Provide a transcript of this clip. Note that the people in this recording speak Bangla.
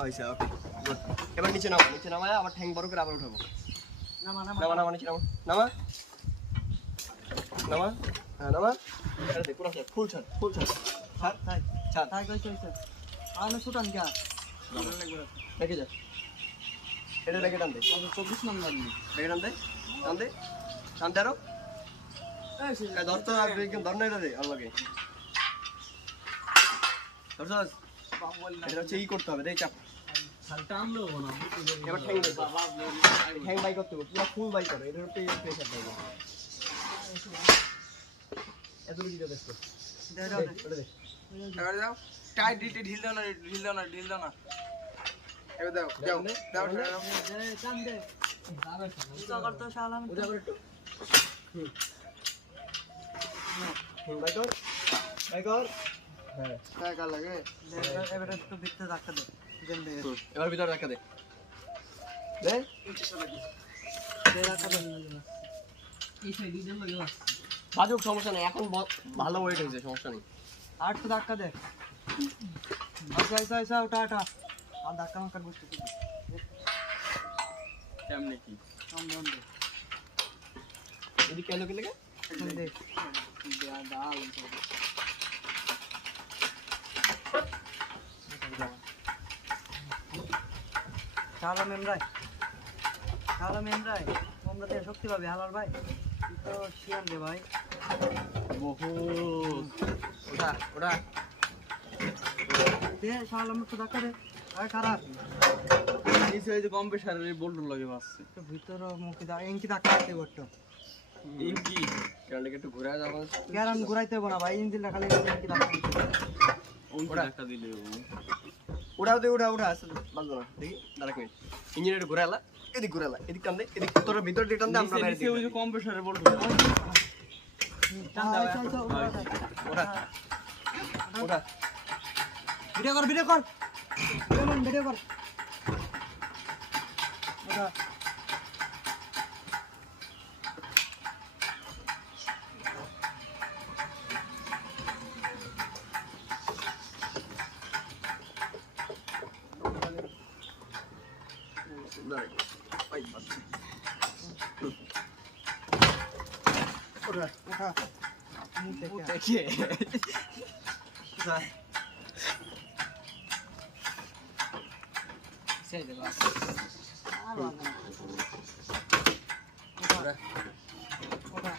আচ্ছা ওকে গুড এবার নিচে নামায় আবার ঠ্যাং বড় করে আবার উঠাবো নামা নিচে নামা হ্যাঁ নামা এটা দে পুরো ফুল ছাড় দেখে যা এটা রেখে টান দে 24 নম্বর টান দে আরো দশ তো ধর না এটা দে আল্লাহকে ধরছস এটা হচ্ছে ই করতে হবে রে চাপ এবার ঠ্যাং বাই করতে হবে পুরো ফুল বাই করো এটার উপরে প্রেসার দেবো এতটুকু দিতে দেখো এবার দাও টাইট ঢিল দাও না এবার দাও টান দে উদা করতে শালা উদা করে একটু বাই কর হ্যাঁ টাকা লাগে এবার একটু ভিতরে রাখা দে এবার ভিতরে রাখা দে বাজুক সমস্যা নেই এখন ভালো ওয়েট হয়েছে সমস্যা নেই আর তো ধাক্কা দে আচ্ছা ওটা আর ধাক্কা মাকার বসতে কেমনে কি এদিকে কেন কি লাগে শালা মেমরাই তোমরা তো শক্তি পাবে হালার ভাই তো শিয়ান রে ভাই বহুত ওটা দে শালা মুখ ধাক্কা দে আরে খারাপ নিচে এই যে কম প্রেসারের বোল্ট লাগে বাসছে তো ভিতর মুখে দা এনকি ধাক্কা দিতে বট্টো ইনকি কারণে একটু ঘুরে যাবো গ্যারান ঘুরাইতে হবে না ভাই ইঞ্জিন খালি এনকি ধাক্কা দিতে ওটা একটা দিলে ওটা আসলে বাজলো না দেখি দাঁড়া কই ইঞ্জিনের ঘুরালা এদিক টান দে এদিক তোর ভিতর দিয়ে টান দে আমরা বাইরে দিই ওই যে কম প্রেসারে বোল্ট টান দাও ওটা ভিডিও কর ভিডিও কর ওটা देखिए সেই দে বাস আর ওটা